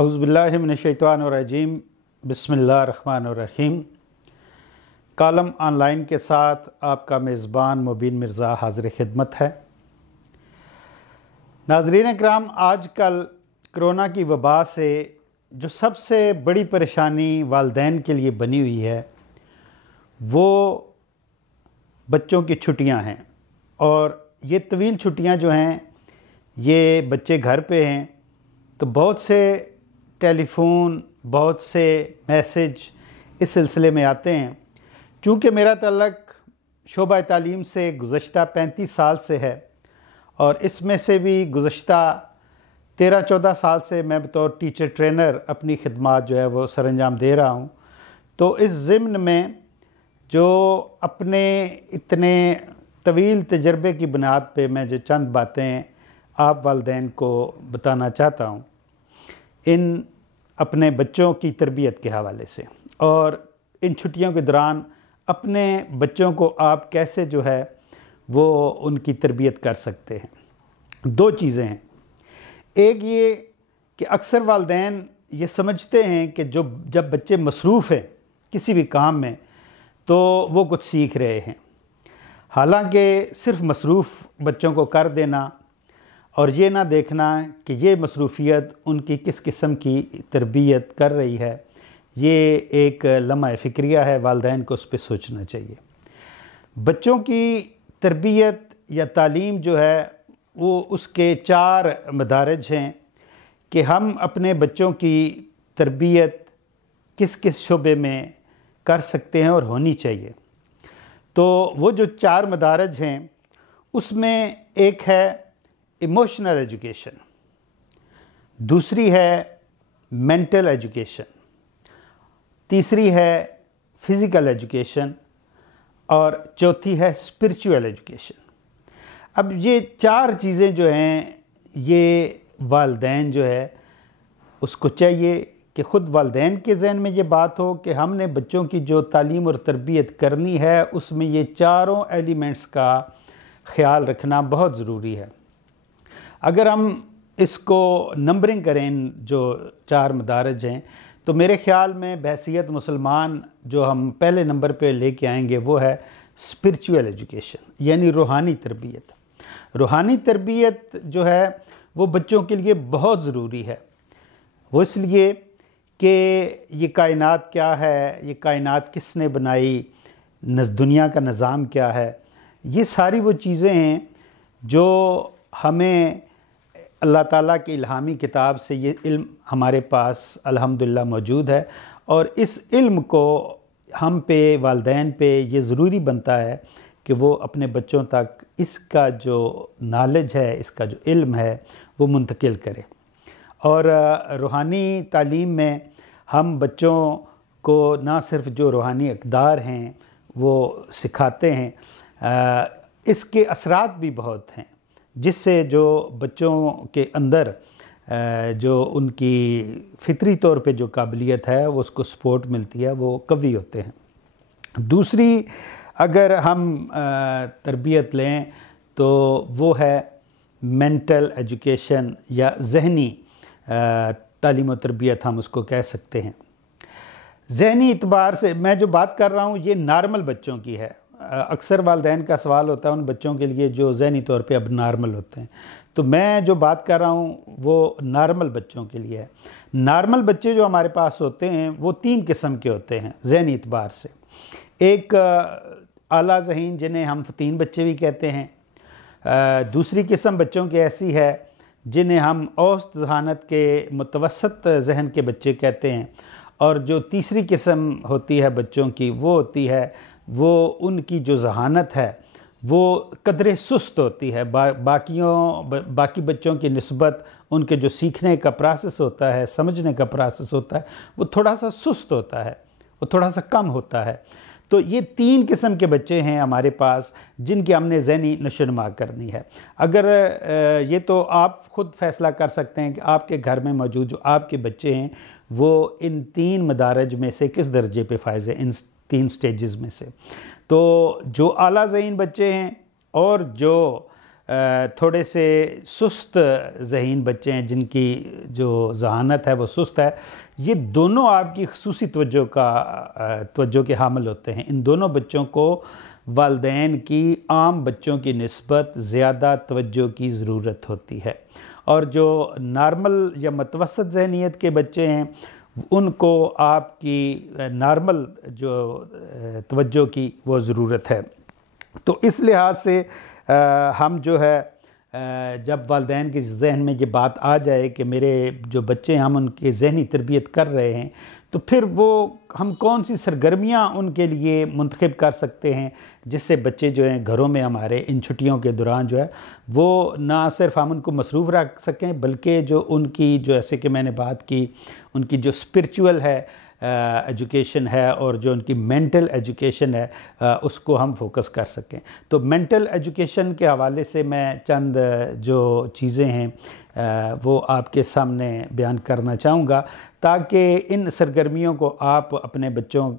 اعوذ باللہ من الشیطان الرجیم بسم اللہ الرحمن الرحیم۔ کالم آن لائن کے ساتھ آپ کا میزبان مبین مرزا حاضر خدمت ہے۔ ناظرین اکرام، آج کل کرونا کی وبا سے جو سب سے بڑی پریشانی والدین کے لیے بنی ہوئی ہے وہ بچوں کی چھٹیاں ہیں، اور یہ طویل چھٹیاں جو ہیں یہ بچے گھر پہ ہیں تو بہت سے ٹیلی فون، بہت سے میسج اس سلسلے میں آتے ہیں۔ چونکہ میرا تعلق شعبہ تعلیم سے گزشتہ 35 سال سے ہے، اور اس میں سے بھی گزشتہ 13-14 سال سے میں بطور ٹیچر ٹرینر اپنی خدمات جو ہے وہ سر انجام دے رہا ہوں، تو اس ضمن میں جو اپنے اتنے طویل تجربے کی بنیاد پہ میں جو چند باتیں آپ والدین کو بتانا چاہتا ہوں ان اپنے بچوں کی تربیت کے حوالے سے، اور ان چھٹیوں کے دوران اپنے بچوں کو آپ کیسے جو ہے وہ ان کی تربیت کر سکتے ہیں۔ دو چیزیں ہیں، ایک یہ کہ اکثر والدین یہ سمجھتے ہیں کہ جب بچے مصروف ہیں کسی بھی کام میں تو وہ کچھ سیکھ رہے ہیں، حالانکہ صرف مصروف بچوں کو کر دینا اور یہ نہ دیکھنا کہ یہ مصروفیت ان کی کس قسم کی تربیت کر رہی ہے، یہ ایک لمحہ فکریہ ہے، والدین کو اس پہ سوچنا چاہیے۔ بچوں کی تربیت یا تعلیم جو ہے وہ اس کے 4 مدارج ہیں کہ ہم اپنے بچوں کی تربیت کس کس شعبے میں کر سکتے ہیں اور ہونی چاہیے۔ تو وہ جو 4 مدارج ہیں اس میں ایک ہے ایموشنل ایجوکیشن، دوسری ہے مینٹل ایجوکیشن، تیسری ہے فزیکل ایجوکیشن، اور چوتھی ہے اسپرچول ایجوکیشن۔ اب یہ 4 چیزیں جو ہیں یہ والدین جو ہے اس کو چاہیے کہ خود والدین کے ذہن میں یہ بات ہو کہ ہم نے بچوں کی جو تعلیم اور تربیت کرنی ہے اس میں یہ 4 ایلیمنٹس کا خیال رکھنا بہت ضروری ہے۔ اگر ہم اس کو نمبرنگ کریں جو 4 مدارج ہیں تو میرے خیال میں بحیثیت مسلمان جو ہم پہلے نمبر پہ لے کے آئیں گے وہ ہے اسپرچول ایجوکیشن، یعنی روحانی تربیت۔ روحانی تربیت جو ہے وہ بچوں کے لیے بہت ضروری ہے، وہ اس لیے کہ یہ کائنات کیا ہے، یہ کائنات کس نے بنائی، دنیا کا نظام کیا ہے، یہ ساری وہ چیزیں ہیں جو ہمیں اللہ تعالیٰ کی الہامی کتاب سے یہ علم ہمارے پاس الحمدللہ موجود ہے، اور اس علم کو ہم پہ والدین پہ یہ ضروری بنتا ہے کہ وہ اپنے بچوں تک اس کا جو نالج ہے، اس کا جو علم ہے وہ منتقل کرے۔ اور روحانی تعلیم میں ہم بچوں کو نہ صرف جو روحانی اقدار ہیں وہ سکھاتے ہیں، اس کے اثرات بھی بہت ہیں جس سے جو بچوں کے اندر جو ان کی فطری طور پہ جو قابلیت ہے وہ اس کو سپورٹ ملتی ہے، وہ قوی ہوتے ہیں۔ دوسری اگر ہم تربیت لیں تو وہ ہے مینٹل ایجوکیشن یا ذہنی تعلیم و تربیت ہم اس کو کہہ سکتے ہیں۔ ذہنی اعتبار سے میں جو بات کر رہا ہوں یہ نارمل بچوں کی ہے۔ اکثر والدین کا سوال ہوتا ہے ان بچوں کے لیے جو ذہنی طور پہ اب نارمل ہوتے ہیں، تو میں جو بات کر رہا ہوں وہ نارمل بچوں کے لیے ہے۔ نارمل بچے جو ہمارے پاس ہوتے ہیں وہ 3 قسم کے ہوتے ہیں ذہنی اعتبار سے۔ ایک اعلیٰ ذہین جنہیں ہم فتین بچے بھی کہتے ہیں، دوسری قسم بچوں کی ایسی ہے جنہیں ہم اوسط ذہانت کے متوسط ذہن کے بچے کہتے ہیں، اور جو تیسری قسم ہوتی ہے بچوں کی وہ ہوتی ہے وہ ان کی جو ذہانت ہے وہ قدرے سست ہوتی ہے، باقی بچوں کی نسبت ان کے جو سیکھنے کا پروسیس ہوتا ہے، سمجھنے کا پروسیس ہوتا ہے وہ تھوڑا سا سست ہوتا ہے، وہ تھوڑا سا کم ہوتا ہے۔ تو یہ 3 قسم کے بچے ہیں ہمارے پاس جن کی ہم نے ذہنی نشوونما کرنی ہے۔ اگر یہ تو آپ خود فیصلہ کر سکتے ہیں کہ آپ کے گھر میں موجود جو آپ کے بچے ہیں وہ ان 3 مدارج میں سے کس درجے پہ فائز ہیں، ان 3 سٹیجز میں سے۔ تو جو اعلیٰ ذہین بچے ہیں اور جو تھوڑے سے سست ذہین بچے ہیں، جن کی جو ذہانت ہے وہ سست ہے، یہ دونوں آپ کی خصوصی توجہ کے حامل ہوتے ہیں۔ ان دونوں بچوں کو والدین کی عام بچوں کی نسبت زیادہ توجہ کی ضرورت ہوتی ہے، اور جو نارمل یا متوسط ذہنیت کے بچے ہیں ان کو آپ کی نارمل جو توجہ کی وہ ضرورت ہے۔ تو اس لحاظ سے ہم جو ہے جب والدین کے ذہن میں یہ بات آ جائے کہ میرے جو بچے ہیں ہم ان کی ذہنی تربیت کر رہے ہیں، تو پھر وہ ہم کون سی سرگرمیاں ان کے لیے منتخب کر سکتے ہیں جس سے بچے جو ہیں گھروں میں ہمارے ان چھٹیوں کے دوران جو ہے وہ نہ صرف ہم ان کو مصروف رکھ سکیں، بلکہ جو ان کی جو ایسے کہ میں نے بات کی ان کی جو اسپرچول ہے ایجوکیشن ہے اور جو ان کی مینٹل ایجوکیشن ہے اس کو ہم فوکس کر سکیں۔ تو مینٹل ایجوکیشن کے حوالے سے میں چند جو چیزیں ہیں وہ آپ کے سامنے بیان کرنا چاہوں گا، تاکہ ان سرگرمیوں کو آپ اپنے بچوں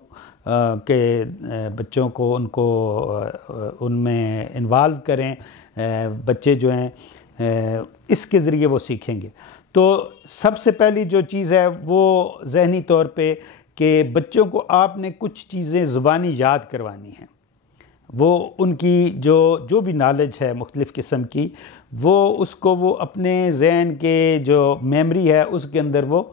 کو ان میں انوالو کریں۔ بچے جو ہیں اس کے ذریعے وہ سیکھیں گے۔ تو سب سے پہلی جو چیز ہے وہ ذہنی طور پہ کہ بچوں کو آپ نے کچھ چیزیں زبانی یاد کروانی ہیں، وہ ان کی جو بھی نالج ہے مختلف قسم کی، وہ اس کو وہ اپنے ذہن کے جو میموری ہے اس کے اندر وہ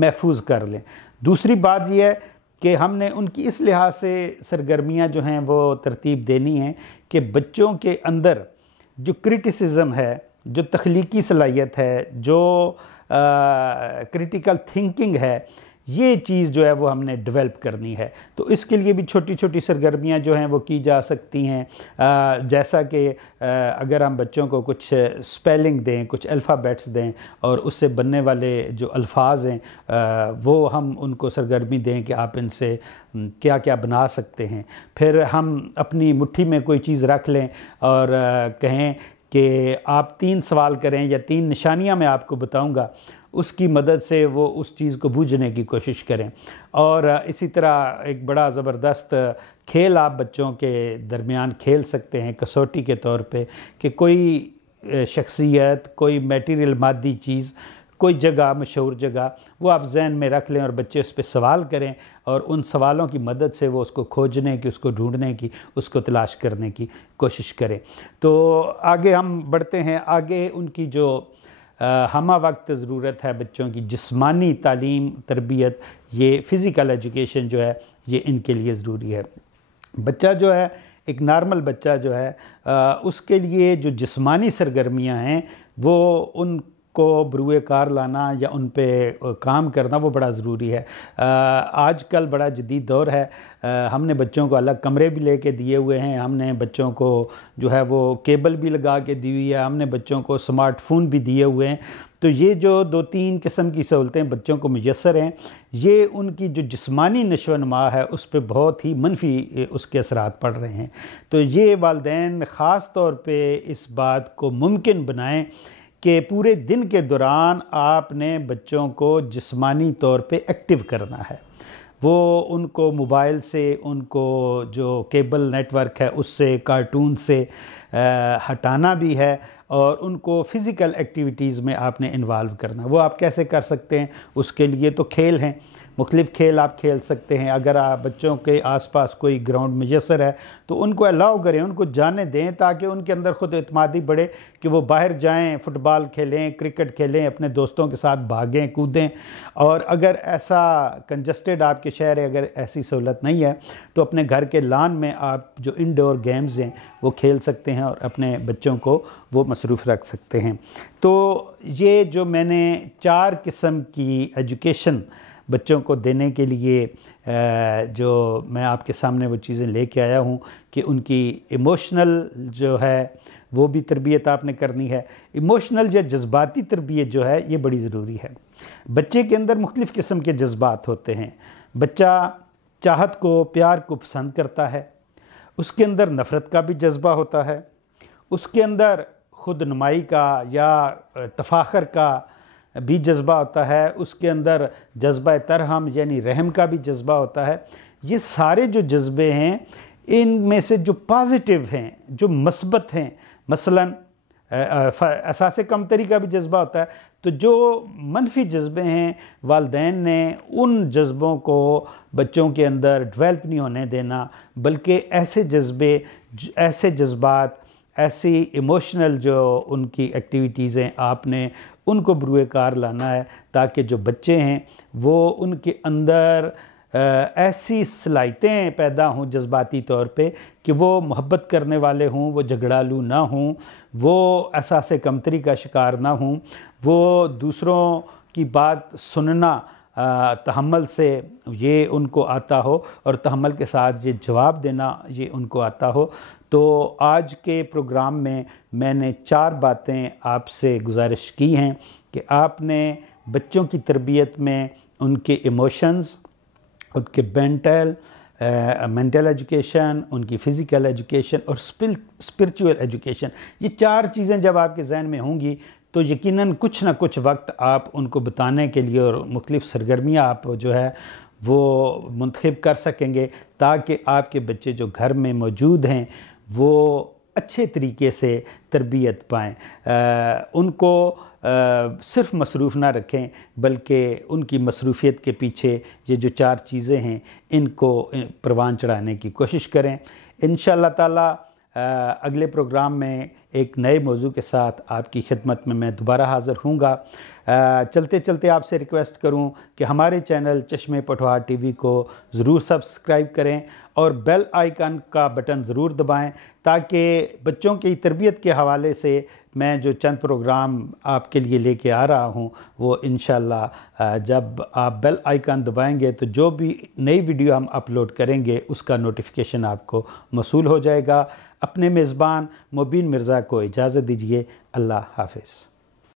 محفوظ کر لیں۔ دوسری بات یہ ہے کہ ہم نے ان کی اس لحاظ سے سرگرمیاں جو ہیں وہ ترتیب دینی ہیں کہ بچوں کے اندر جو کرٹیسزم ہے، جو تخلیقی صلاحیت ہے، جو کریٹیکل تھنکنگ ہے، یہ چیز جو ہے وہ ہم نے ڈیولپ کرنی ہے۔ تو اس کے لیے بھی چھوٹی چھوٹی سرگرمیاں جو ہیں وہ کی جا سکتی ہیں، جیسا کہ اگر ہم بچوں کو کچھ سپیلنگ دیں، کچھ الفابیٹس دیں اور اس سے بننے والے جو الفاظ ہیں وہ ہم ان کو سرگرمی دیں کہ آپ ان سے کیا کیا بنا سکتے ہیں۔ پھر ہم اپنی مٹھی میں کوئی چیز رکھ لیں اور کہیں کہ آپ 3 سوال کریں یا 3 نشانیاں میں آپ کو بتاؤں گا، اس کی مدد سے وہ اس چیز کو بوجھنے کی کوشش کریں۔ اور اسی طرح ایک بڑا زبردست کھیل آپ بچوں کے درمیان کھیل سکتے ہیں کسوٹی کے طور پہ، کہ کوئی شخصیت، کوئی میٹیریل مادی چیز، کوئی جگہ، مشہور جگہ، وہ آپ ذہن میں رکھ لیں اور بچے اس پہ سوال کریں اور ان سوالوں کی مدد سے وہ اس کو کھوجنے کی، اس کو ڈھونڈنے کی، اس کو تلاش کرنے کی کوشش کریں۔ تو آگے ہم بڑھتے ہیں۔ آگے ان کی جو ہمہ وقت ضرورت ہے بچوں کی جسمانی تعلیم، تربیت، یہ فزیکل ایجوکیشن جو ہے یہ ان کے لیے ضروری ہے۔ بچہ جو ہے، ایک نارمل بچہ جو ہے، اس کے لیے جو جسمانی سرگرمیاں ہیں وہ ان کو بروئے کار لانا یا ان پہ کام کرنا وہ بڑا ضروری ہے۔ آج کل بڑا جدید دور ہے، ہم نے بچوں کو الگ کمرے بھی لے کے دیے ہوئے ہیں، ہم نے بچوں کو جو ہے وہ کیبل بھی لگا کے دی ہوئی ہے، ہم نے بچوں کو سمارٹ فون بھی دیے ہوئے ہیں۔ تو یہ جو 2-3 قسم کی سہولتیں بچوں کو میسر ہیں، یہ ان کی جو جسمانی نشو و نما ہے اس پہ بہت ہی منفی اس کے اثرات پڑ رہے ہیں۔ تو یہ والدین خاص طور پہ اس بات کو ممکن بنائیں کہ پورے دن کے دوران آپ نے بچوں کو جسمانی طور پہ ایکٹیو کرنا ہے۔ وہ ان کو موبائل سے، ان کو جو کیبل نیٹ ورک ہے اس سے، کارٹون سے ہٹانا بھی ہے، اور ان کو فزیکل ایکٹیویٹیز میں آپ نے انوالو کرنا۔ وہ آپ کیسے کر سکتے ہیں؟ اس کے لیے تو کھیل ہیں، مختلف کھیل آپ کھیل سکتے ہیں۔ اگر آپ بچوں کے آس پاس کوئی گراؤنڈ میسر ہے تو ان کو الاؤ کریں، ان کو جانے دیں، تاکہ ان کے اندر خود اعتمادی بڑھے کہ وہ باہر جائیں، فٹ بال کھیلیں، کرکٹ کھیلیں، اپنے دوستوں کے ساتھ بھاگیں کودیں۔ اور اگر ایسا کنجسٹڈ آپ کے شہر ہے، اگر ایسی سہولت نہیں ہے، تو اپنے گھر کے لان میں آپ جو انڈور گیمز ہیں وہ کھیل سکتے ہیں اور اپنے بچوں کو وہ مصروف رکھ سکتے ہیں۔ تو یہ جو میں نے 4 قسم کی ایجوکیشن بچوں کو دینے کے لیے جو میں آپ کے سامنے وہ چیزیں لے کے آیا ہوں کہ ان کی ایموشنل جو ہے وہ بھی تربیت آپ نے کرنی ہے۔ ایموشنل یا جذباتی تربیت جو ہے یہ بڑی ضروری ہے۔ بچے کے اندر مختلف قسم کے جذبات ہوتے ہیں۔ بچہ چاہت کو، پیار کو پسند کرتا ہے، اس کے اندر نفرت کا بھی جذبہ ہوتا ہے، اس کے اندر خود نمائی کا یا تفاخر کا بھی جذبہ ہوتا ہے، اس کے اندر جذبہ ترحم یعنی رحم کا بھی جذبہ ہوتا ہے۔ یہ سارے جو جذبے ہیں ان میں سے جو پازیٹیو ہیں، جو مثبت ہیں، مثلا احساس کمتری کا بھی جذبہ ہوتا ہے. تو جو منفی جذبے ہیں والدین نے ان جذبوں کو بچوں کے اندر ڈیولپ نہیں ہونے دینا، بلکہ ایسے جذبے، ایسے جذبات، ایسی ایموشنل جو ان کی ایکٹیویٹیز ہیں آپ نے ان کو بروئے کار لانا ہے، تاکہ جو بچے ہیں وہ ان کے اندر ایسی صلاحیتیں پیدا ہوں جذباتی طور پہ کہ وہ محبت کرنے والے ہوں، وہ جھگڑالو نہ ہوں، وہ احساس کمتری کا شکار نہ ہوں، وہ دوسروں کی بات سننا تحمل سے یہ ان کو آتا ہو، اور تحمل کے ساتھ یہ جواب دینا یہ ان کو آتا ہو. تو آج کے پروگرام میں نے 4 باتیں آپ سے گزارش کی ہیں کہ آپ نے بچوں کی تربیت میں ان کے ایموشنز، ان کے مینٹل ایجوکیشن، ان کی فزیکل ایجوکیشن اور اسپرچول ایجوکیشن، یہ 4 چیزیں جب آپ کے ذہن میں ہوں گی تو یقیناً کچھ نہ کچھ وقت آپ ان کو بتانے کے لیے اور مختلف سرگرمیاں آپ جو ہے وہ منتخب کر سکیں گے، تاکہ آپ کے بچے جو گھر میں موجود ہیں وہ اچھے طریقے سے تربیت پائیں. ان کو صرف مصروف نہ رکھیں، بلکہ ان کی مصروفیت کے پیچھے یہ جو 4 چیزیں ہیں ان کو پروان چڑھانے کی کوشش کریں. انشاءاللہ تعالی اگلے پروگرام میں ایک نئے موضوع کے ساتھ آپ کی خدمت میں دوبارہ حاضر ہوں گا. چلتے چلتے آپ سے ریکویسٹ کروں کہ ہمارے چینل چشمے پٹھوہار ٹی وی کو ضرور سبسکرائب کریں اور بیل آئیکن کا بٹن ضرور دبائیں، تاکہ بچوں کی تربیت کے حوالے سے میں جو چند پروگرام آپ کے لیے لے کے آ رہا ہوں وہ انشاءاللہ جب آپ بیل آئیکن دبائیں گے تو جو بھی نئی ویڈیو ہم اپلوڈ کریں گے اس کا نوٹیفیکیشن آپ کو موصول ہو جائے گا. اپنے میزبان مبین مرزا کو اجازت دیجیے. اللہ حافظ.